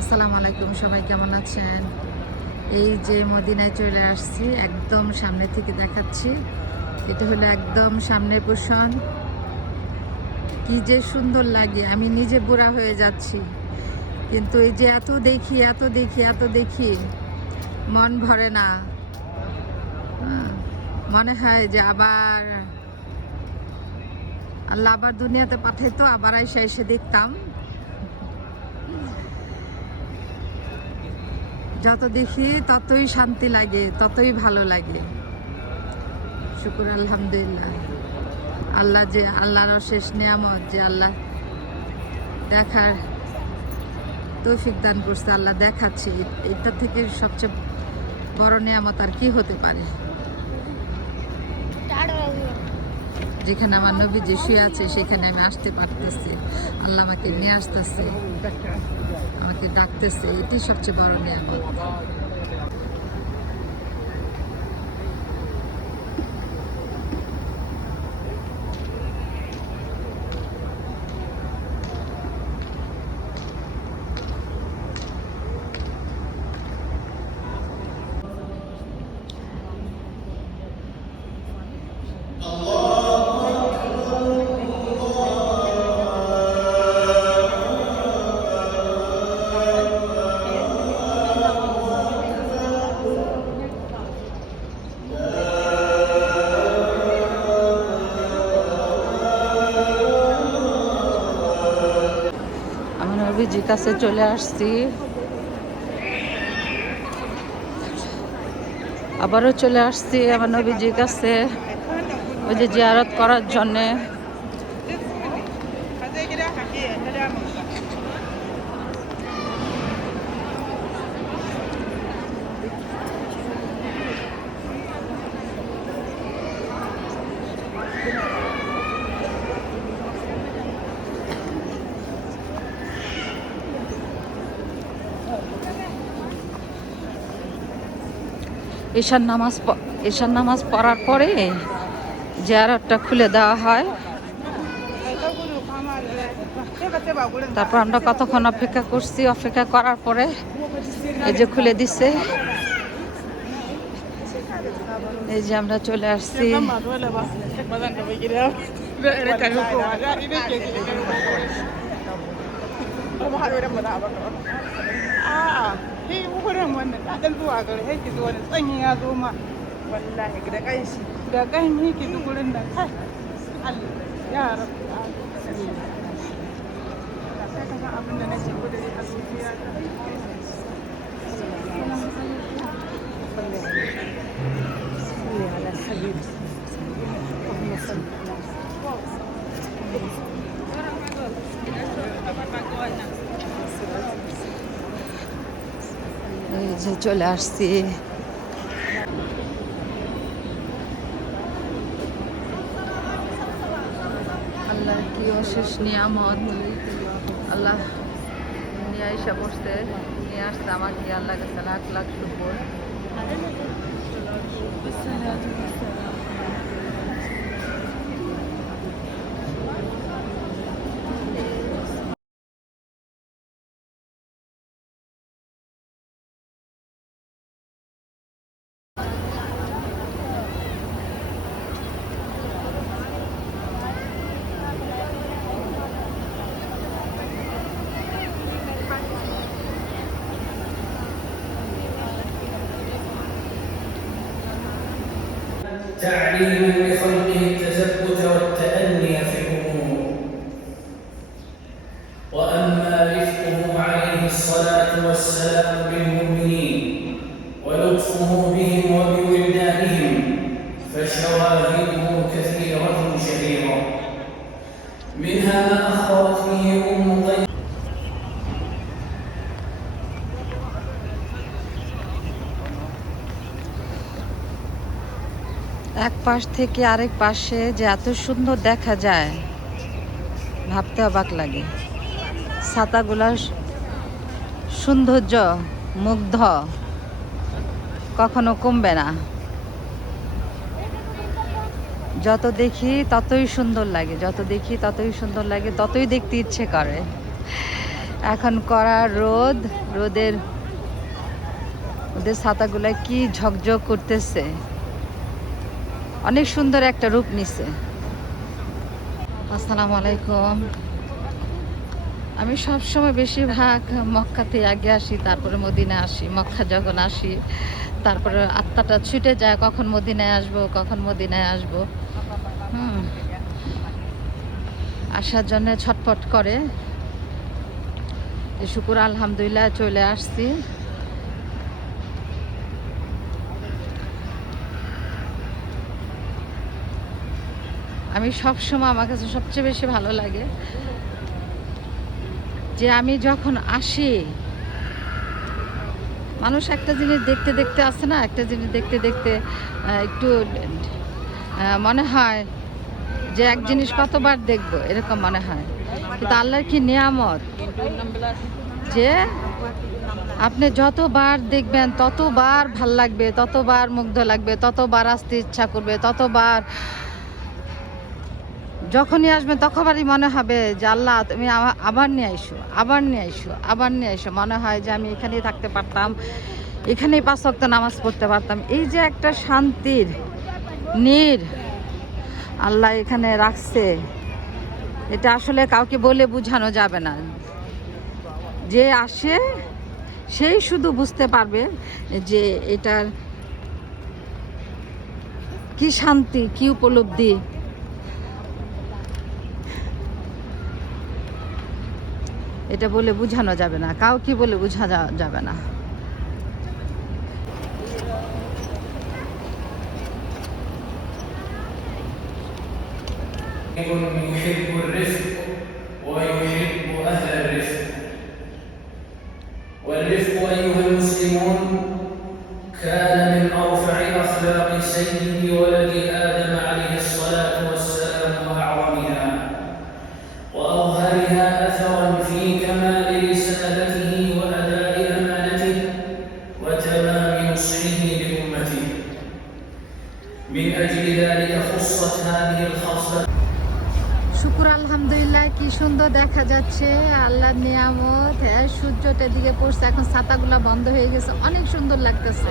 আসসালামু আলাইকুম, সবাই কেমন আছেন? এই যে মদিনায় চলে আসছি, একদম সামনে থেকে দেখাচ্ছি। এটা হলো একদম সামনের পোষণ। কি যে সুন্দর লাগে, আমি নিজে বুড়া হয়ে যাচ্ছি, কিন্তু এই যে এত দেখি এত দেখি এত দেখি, মন ভরে না। মনে হয় যে আবার আল্লাহ আবার দুনিয়াতে পাঠাইতো, আবার এসে এসে দেখতাম। যত দেখি ততই শান্তি লাগে, ততই ভালো লাগে। শুকুর আলহামদুলিল্লাহ, আল্লাহর অশেষ নিয়ামত যে আল্লাহ দেখার তৌফিক দান করছে, আল্লাহ দেখাচ্ছে। এটা থেকে সবচেয়ে বড় নিয়ামত আর কি হতে পারে? যেখানে আমার নবীজি শুয়ে আছে সেখানে আমি আসতে পারতেছি, আল্লাহ আমাকে নিয়ে আসতেছে, আমাকে ডাকতেছে, এটি সবচেয়ে বড় নিয়ামত। আমার নবীজির কাছে চলে আসছি, আবারও চলে আসছি আমার নবীজির কাছে, ওই যে জিয়ারত করার জন্যে। ঈশান নামাজ পড়ার পরে জিয়ারতটা খুলে দেওয়া হয়। তারপর আমরা কতক্ষণ অপেক্ষা করছি, অপেক্ষা করার পরে এই যে খুলে দিছে। এই যে আমরা চলে আসছি। Shi wurin wannan ɗaɗan zuwa gari sai ki zo wani tsanyi ya zo ma wallahi da ƙanshi da ƙanshi ki duk wurin da kai Allah ya rabu sai ka san abin da nake gudun a zuciya ta এই যে চলে আসছি। আল্লাহ কি অশেষ নিয়ামত, আল্লাহ নিয়ে আইসা বসতে, নিয়ে আসতে আমাকে, আল্লাহ কাছে লাখ লাখ শুকর। تعليما لخلقه التثبت والتأني في الأمور. وأما رفقه عليه الصلاة والسلام بالمؤمنين ولطفه بهم وبولدانهم فشواهده كثيرة شهيرة، منها ما أخبرت به أم طيب এক পাশ থেকে আরেক পাশে যে এত সুন্দর দেখা যায়, ভাবতে অবাক লাগে। ছাতাগুলার সৌন্দর্য মুগ্ধ, কখনো কমবে না। যত দেখি ততই সুন্দর লাগে, যত দেখি ততই সুন্দর লাগে, ততই দেখতে ইচ্ছে করে। এখন কড়া রোদ, রোদের ওদের ছাতাগুলা কি ঝকঝক করতেছে, অনেক সুন্দর একটা রূপ নিছে। আসসালামু আলাইকুম। আমি সবসময় বেশিরভাগ মক্কাতে আগে আসি, তারপরে মদিনা আসি। মক্কা যখন আসি তারপরে আত্মাটা ছুটে যায়, কখন মদিনায় আসবো, কখন মদিনায় আসবো। আসার জন্য ছটফট করে। শুকুর আলহামদুলিল্লাহ চলে আসছি। আমি সবসময়, আমার কাছে সবচেয়ে বেশি ভালো লাগে যে আমি যখন আসি, মানুষ একটা জিনিস দেখতে দেখতে আসে না, একটা জিনিস দেখতে দেখতে একটু মনে হয় যে এক জিনিস কতবার দেখবো, এরকম মনে হয়। কিন্তু আল্লাহর কি নিয়ামত যে আপনি যতবার দেখবেন ততবার ভাল লাগবে, ততবার মুগ্ধ লাগবে, ততবার আসতে ইচ্ছা করবে, ততবার যখনই আসবেন তখনই মনে হবে যে আল্লাহ তুমি আবার নিয়ে আইসো, আবার নিয়ে আইসো, আবার নিয়ে আইসো। মনে হয় যে আমি এখানেই থাকতে পারতাম, এখানেই 5 ওয়াক্ত নামাজ পড়তে পারতাম। এই যে একটা শান্তির নীড় আল্লাহ এখানে রাখছে, এটা আসলে কাউকে বলে বোঝানো যাবে না। যে আসে সেই শুধু বুঝতে পারবে যে এটার কি শান্তি, কি উপলব্ধি। এটা বলে বোঝানো যাবে না, কাউকে বলে বোঝা যাবে না। يحب الرفق ويحب أهل الرفق. والرفق أيها المسلمون كان من أرفع أخلاق سيد ولد آدم عليه الصلاة والسلام وأعظمها وأظهرها أثرا في كمال رسالته وأداء أمانته وتمام نصحه لأمته. من أجل ذلك خصت هذه الخصلة. শুকুর আলহামদুলিল্লাহ, কি সুন্দর দেখা যাচ্ছে আল্লাহর নিয়ামত। হ্যাঁ, সূর্যটা দিকে পড়ছে, এখন ছাতাগুলা বন্ধ হয়ে গেছে, অনেক সুন্দর লাগতেছে।